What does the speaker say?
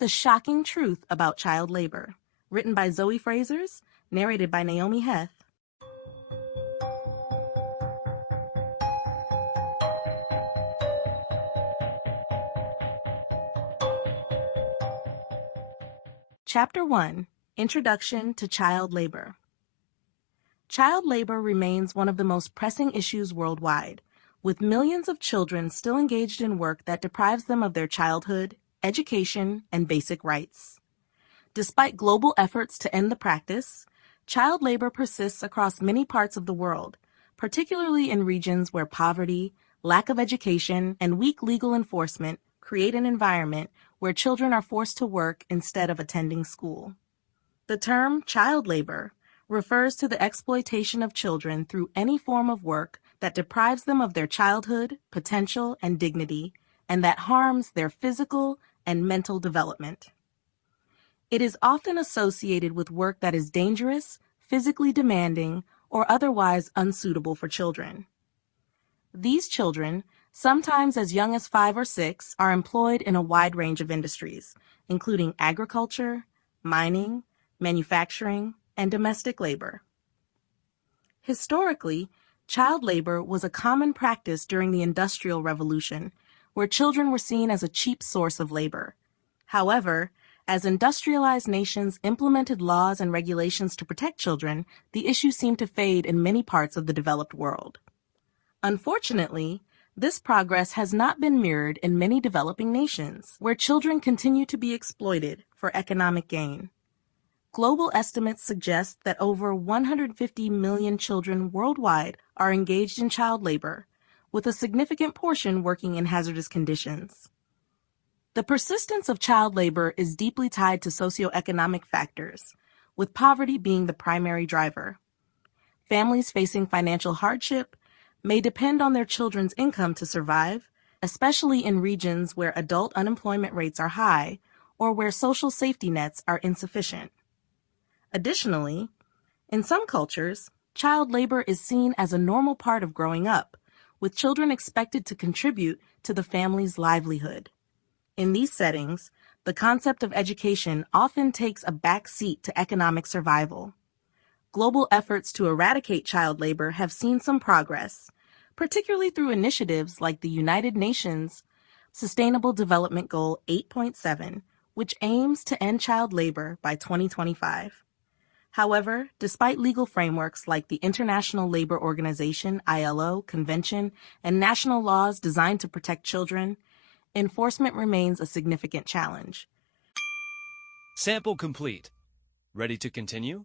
The Shocking Truth About Child Labor, written by Zoey Fraisers, narrated by Naomi Heth. Chapter 1, Introduction to Child Labor. Child labor remains one of the most pressing issues worldwide, with millions of children still engaged in work that deprives them of their childhood, education, and basic rights. Despite global efforts to end the practice, child labor persists across many parts of the world, particularly in regions where poverty, lack of education, and weak legal enforcement create an environment where children are forced to work instead of attending school. The term child labor refers to the exploitation of children through any form of work that deprives them of their childhood, potential, and dignity, and that harms their physical and mental development. It is often associated with work that is dangerous, physically demanding, or otherwise unsuitable for children. These children, sometimes as young as 5 or 6, are employed in a wide range of industries, including agriculture, mining, manufacturing, and domestic labor. Historically, child labor was a common practice during the Industrial Revolution, where children were seen as a cheap source of labor. However, as industrialized nations implemented laws and regulations to protect children, the issue seemed to fade in many parts of the developed world. Unfortunately, this progress has not been mirrored in many developing nations, where children continue to be exploited for economic gain. Global estimates suggest that over 150 million children worldwide are engaged in child labor, with a significant portion working in hazardous conditions. The persistence of child labor is deeply tied to socioeconomic factors, with poverty being the primary driver. Families facing financial hardship may depend on their children's income to survive, especially in regions where adult unemployment rates are high or where social safety nets are insufficient. Additionally, in some cultures, child labor is seen as a normal part of growing up, with children expected to contribute to the family's livelihood. In these settings, the concept of education often takes a back seat to economic survival. Global efforts to eradicate child labor have seen some progress, particularly through initiatives like the United Nations Sustainable Development Goal 8.7, which aims to end child labor by 2025. However, despite legal frameworks like the International Labor Organization (ILO) Convention and national laws designed to protect children, enforcement remains a significant challenge. Sample complete. Ready to continue?